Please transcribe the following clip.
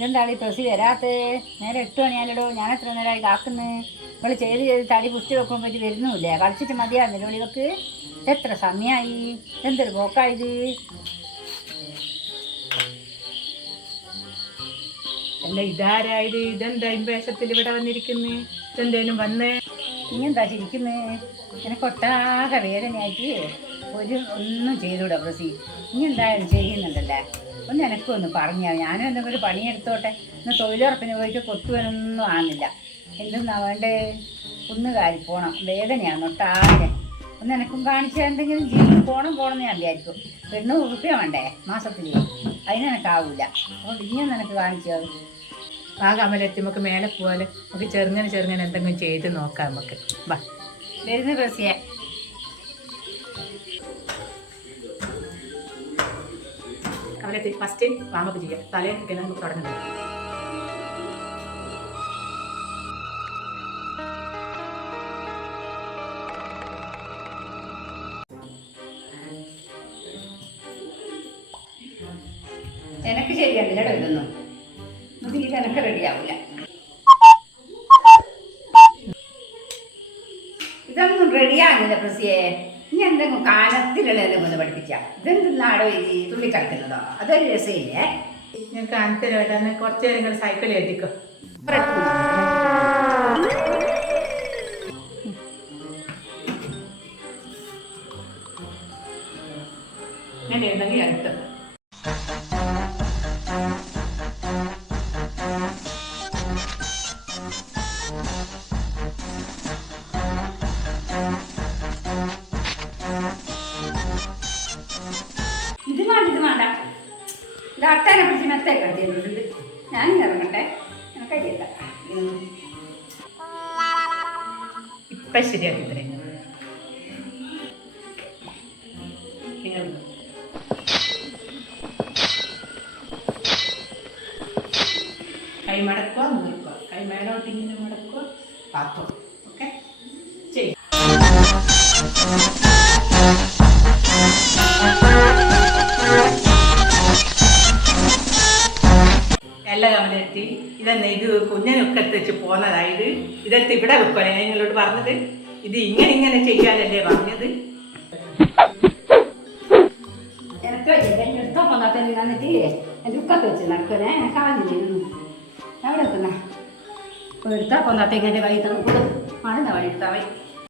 ഇതെന്താണ് ഈ പ്രസി വരാത്തത്? നേരെ 8 മണിയാലോ. ഞാൻ എത്ര നേരമായി കാക്കുന്നത്? ഇവള് ചെയ്ത് തടി പുസ്തി വെക്കാൻ പറ്റി വരുന്നുമില്ലേ? കളിച്ചിട്ട് മതിയായിരുന്നല്ലോ ഇവക്ക്. എത്ര സമയമായി? എന്തൊരു പോക്കായത്? അല്ല, ഇതാരായത്? ഇതെന്താ വേഷത്തിൽ ഇവിടെ വന്നിരിക്കുന്നേ? ഇതെന്തേലും വന്നേ? ഇങ്ങെന്താ ചിരിക്കുന്നത്? എനിക്ക് ഒട്ടാകെ വേദനയായിട്ട് ഒന്നും ചെയ്തൂടാ പ്രസി. ഇനി എന്തായാലും ചെയ്യുന്നുണ്ടല്ലേ? ഒന്ന് എനക്കൊന്ന് പറഞ്ഞാൽ ഞാനും എന്തെങ്കിലും പണിയെടുത്തോട്ടെ. ഇന്ന് തൊഴിലുറപ്പിന് പോയിട്ട് കൊത്തുവനൊന്നും ആകുന്നില്ല. എന്തെന്നാ വേണ്ടേ? ഒന്ന് കാരി പോകണം. വേദനയാണ് ഒട്ടാകെ. ഒന്ന് എനക്കും കാണിച്ചാൽ എന്തെങ്കിലും ജീവിതം പോകണമെന്ന് ഞാൻ വിചാരിക്കും. 800 റുപ്യ വേണ്ടേ മാസത്തിൽ? അതിനെനക്കാവില്ല. അതുകൊണ്ട് ഇനിയൊന്നും എനിക്ക് കാണിച്ചാൽ ആ കമലെത്തി നമുക്ക് മേലെ പോവാല്. നമുക്ക് ചെറുങ്ങനെ എന്തെങ്കിലും ചെയ്ത് നോക്കാം. നമുക്ക് വാ വരുന്ന പ്രസിയെ. കമലെത്തി ഫസ്റ്റ് വാമൊക്കെ ചെയ്യാം. തലേന്നൊക്കെ നമുക്ക് തുടങ്ങുന്നത്. എനക്ക് ശരിയാവില്ല ഇതൊന്നും. ഇത് എനക്ക് റെഡിയാവില്ല. ഇതൊന്നും റെഡിയാകുന്നില്ല പ്രസിയെ. ഇനി എന്തെങ്കിലും കാലത്തിലുള്ള എന്തെങ്കിലും പഠിപ്പിച്ച. ഇതെന്തെന്നാടോ ഇത് തുള്ളിക്കളിക്കുന്നതോ? അതൊരു രസമില്ലേ? ഞാൻ കാണിത്തരാം. കുറച്ചു നേരം സൈക്കിൾ എത്തിക്കോ. ഞാൻ എഴുതെങ്കിൽ അടുത്ത് ഇത് വേണ്ട. ഇത് അട്ടേനെ പിടിച്ച് മെത്തേക്ക് എടുത്തിട്ടുണ്ട്. ഞാനും ഇറങ്ങട്ടെ. എനിക്കറിയില്ല. ഇപ്പം ശരിയാക്കി തരാം. കൈ മടക്കുക, നോക്കുക. കൈ മേലോട്ട് ഇങ്ങനെ മടക്കുക, പാത്രം. ഓക്കെ, ചെയ്യും. എല്ലാ കമലെത്തി ഇതെന്നെ ഇത് കുഞ്ഞിനൊക്കെ വെച്ച് പോന്നതായത്. ഇതെടുത്ത് ഇവിടെ വെക്കുമല്ലേ ഞാൻ നിങ്ങളോട് പറഞ്ഞത്? ഇത് ഇങ്ങനെ ചെയ്യാനല്ലേ പറഞ്ഞത്? എടുത്തോ പോന്നാത്ത എന്നിട്ട് എൻ്റെ ഉക്കത്ത് വെച്ച് നടക്കുവേ. എനിക്കാവുന്നില്ല. എവിടെ വെക്കുന്ന എടുത്താൽ പോന്നാത്ത ഇങ്ങനെ വഴി തന്നു. മഴ വഴി എടുത്താൽ